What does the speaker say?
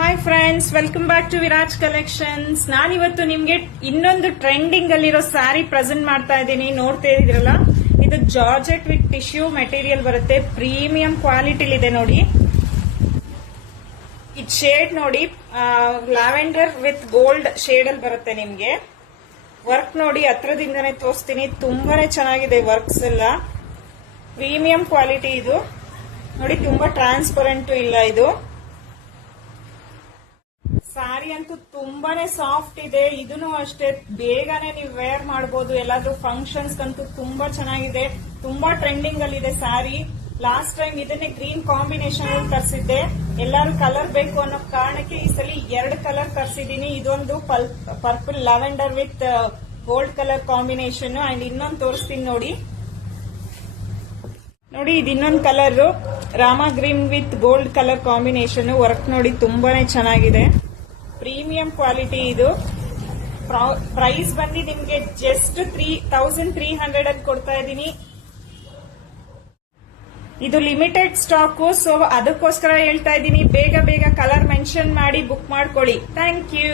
Hi friends, welcome back to Viraj collections. ನಾನಿವತ್ತು ನಿಮ್ಗೆ ಇನ್ನೊಂದು ಟ್ರೆಂಡಿಂಗ್ ಅಲ್ಲಿರೋ ಸ್ಯಾರಿ ಪ್ರೆಸೆಂಟ್ ಮಾಡ್ತಾ ಇದ್ದೀನಿ. ನೋಡ್ತಾ ಇದ್ರಲ್ಲ, ಇದು ಜಾರ್ಜೆಟ್ ವಿತ್ ಟಿಶ್ಯೂ ಮೆಟೀರಿಯಲ್ ಬರುತ್ತೆ. ಪ್ರೀಮಿಯಂ ಕ್ವಾಲಿಟಿಲಿದೆ ನೋಡಿ. ಇದು ಶೇಡ್ ನೋಡಿ, ಲ್ಯಾವೆಂಡರ್ ವಿತ್ ಗೋಲ್ಡ್ ಶೇಡ್ ಅಲ್ಲಿ ಬರುತ್ತೆ ನಿಮ್ಗೆ. ವರ್ಕ್ ನೋಡಿ, ಹತ್ರದಿಂದನೇ ತೋರಿಸ್ತೀನಿ. ತುಂಬಾನೇ ಚೆನ್ನಾಗಿದೆ ವರ್ಕ್ಸ್ ಎಲ್ಲ. ಪ್ರೀಮಿಯಂ ಕ್ವಾಲಿಟಿ ಇದು ನೋಡಿ. ತುಂಬಾ ಟ್ರಾನ್ಸ್ಪರೆಂಟ್ ಇಲ್ಲ ಇದು. ಸ್ಯಾರಿ ಅಂತೂ ತುಂಬಾನೇ ಸಾಫ್ಟ್ ಇದೆ. ಇದನ್ನು ಅಷ್ಟೇ, ಬೇಗನೆ ನೀವು ವೇರ್ ಮಾಡಬಹುದು. ಎಲ್ಲಾದ್ರೂ ಫಂಕ್ಷನ್ಸ್ ಅಂತೂ ತುಂಬಾ ಚೆನ್ನಾಗಿದೆ. ತುಂಬಾ ಟ್ರೆಂಡಿಂಗ್ ಅಲ್ಲಿ ಇದೆ ಸ್ಯಾರಿ. ಲಾಸ್ಟ್ ಟೈಮ್ ಇದನ್ನೇ ಗ್ರೀನ್ ಕಾಂಬಿನೇಷನ್ ಅಲ್ಲಿ ತರಿಸಿದ್ದೆ. ಎಲ್ಲಾರು ಕಲರ್ ಬೇಕು ಅನ್ನೋ ಕಾರಣಕ್ಕೆ ಈ ಸಲ 2 ಕಲರ್ ತರಿಸಿದೀನಿ. ಇದೊಂದು purple lavender with gold colour combination and ಇನ್ನೊಂದು ತೋರಿಸ್ತೀನಿ ನೋಡಿ. ನೋಡಿ, ಇದು ಇನ್ನೊಂದು colour Rama green with gold colour combination. Work ನೋಡಿ, ತುಂಬಾನೇ ಚೆನ್ನಾಗಿದೆ. ಪ್ರೀಮಿಯಂ ಕ್ವಾಲಿಟಿ ಇದು. ಪ್ರೈಸ್ ಬಂದು ನಿಮ್ಗೆ ಜಸ್ಟ್ 3300 ಅಂತ ಕೊಡ್ತಾ ಇದ್ದೀನಿ. ಇದು ಲಿಮಿಟೆಡ್ ಸ್ಟಾಕ್, ಸೊ ಅದಕ್ಕೋಸ್ಕರ ಹೇಳ್ತಾ ಇದ್ದೀನಿ. ಬೇಗ ಬೇಗ ಕಲರ್ ಮೆನ್ಷನ್ ಮಾಡಿ ಬುಕ್ ಮಾಡ್ಕೊಳ್ಳಿ. Thank you.